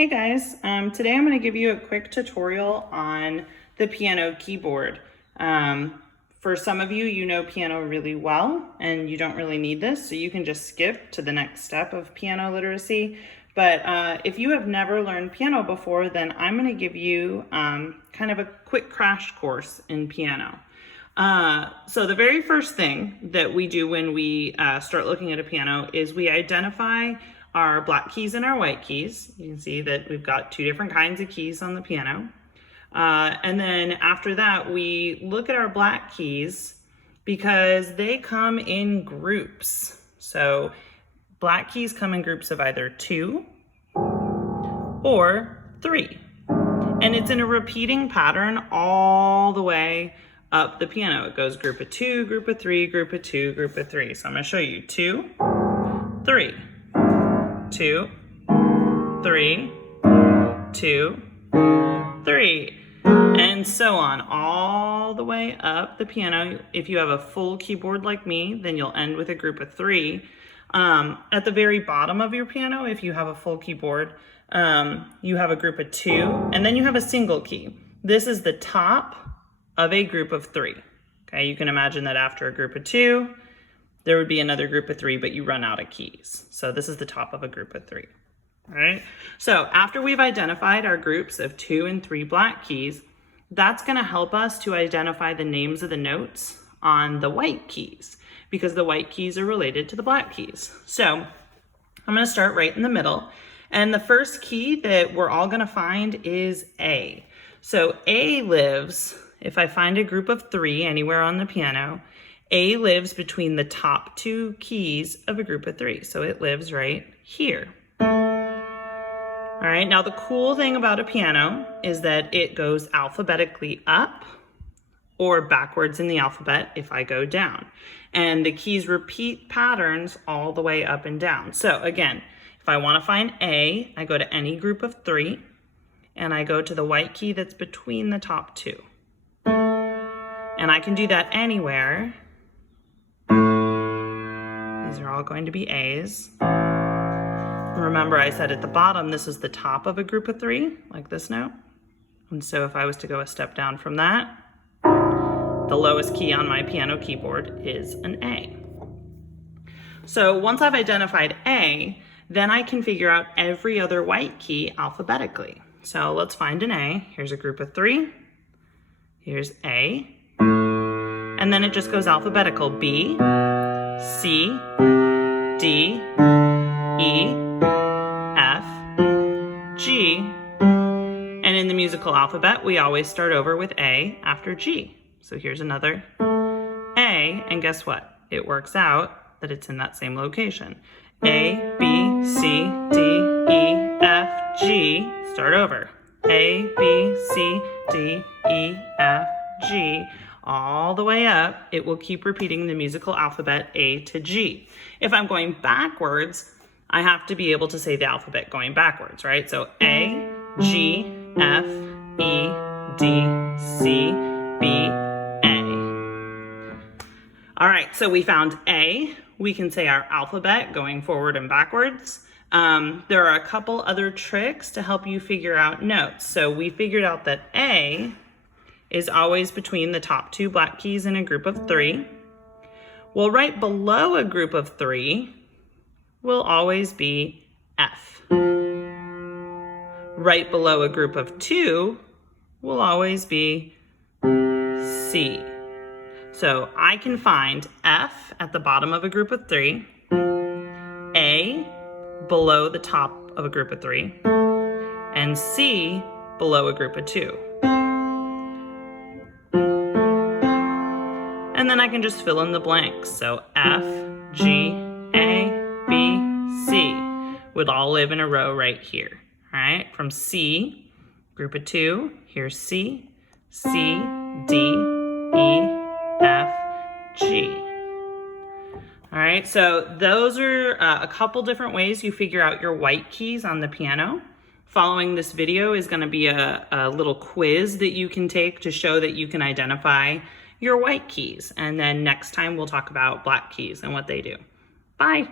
Hey guys, today I'm going to give you a quick tutorial on the piano keyboard. For some of you, you know piano really well and you don't really need this, so you can just skip to the next step of piano literacy. But if you have never learned piano before, then I'm going to give you kind of a quick crash course in piano. So the very first thing that we do when we start looking at a piano is we identify our black keys and our white keys. You can see that we've got two different kinds of keys on the piano. And then after that, we look at our black keys because they come in groups. So black keys come in groups of either 2 or 3. And it's in a repeating pattern all the way up the piano. It goes group of 2, group of 3, group of 2, group of 3. So I'm going to show you 2, 3, 2, 3, 2, 3, and so on, all the way up the piano. If you have a full keyboard like me, then you'll end with a group of 3. At the very bottom of your piano, if you have a full keyboard, you have a group of 2, and then you have a single key. This is the top of a group of 3. Okay, you can imagine that after a group of 2, there would be another group of 3, but you run out of keys. So this is the top of a group of 3. All right. So after we've identified our groups of 2 and 3 black keys, that's going to help us to identify the names of the notes on the white keys, because the white keys are related to the black keys. So I'm going to start right in the middle. And the first key that we're all going to find is A. So A lives, if I find a group of 3 anywhere on the piano, A lives between the top 2 keys of a group of 3. So it lives right here. All right, now the cool thing about a piano is that it goes alphabetically up or backwards in the alphabet if I go down. And the keys repeat patterns all the way up and down. So again, if I want to find A, I go to any group of 3 and I go to the white key that's between the top 2. And I can do that anywhere. These are all going to be A's. Remember, I said at the bottom, this is the top of a group of 3, like this note. And so if I was to go a step down from that, the lowest key on my piano keyboard is an A. So once I've identified A, then I can figure out every other white key alphabetically. So let's find an A. Here's a group of 3. Here's A. And then it just goes alphabetical. B, C, D, E, F, G. And in the musical alphabet, we always start over with A after G. So here's another A, and guess what? It works out that it's in that same location. A, B, C, D, E, F, G. Start over. A, B, C, D, E, F, G. All the way up, it will keep repeating the musical alphabet A to G. If I'm going backwards, I have to be able to say the alphabet going backwards, right? So A, G, F, E, D, C, B, A. All right, so we found A. We can say our alphabet going forward and backwards. There are a couple other tricks to help you figure out notes. So we figured out that A is always between the top 2 black keys in a group of 3. Well, right below a group of 3 will always be F. Right below a group of 2 will always be C. So I can find F at the bottom of a group of 3, A below the top of a group of 3, and C below a group of 2. And then I can just fill in the blanks. So F, G, A, B, C would all live in a row right here. All right, from C, group of 2, here's C, C, D, E, F, G. All right, so those are a couple different ways you figure out your white keys on the piano. Following this video is going to be a little quiz that you can take to show that you can identify your white keys. And then next time we'll talk about black keys and what they do. Bye.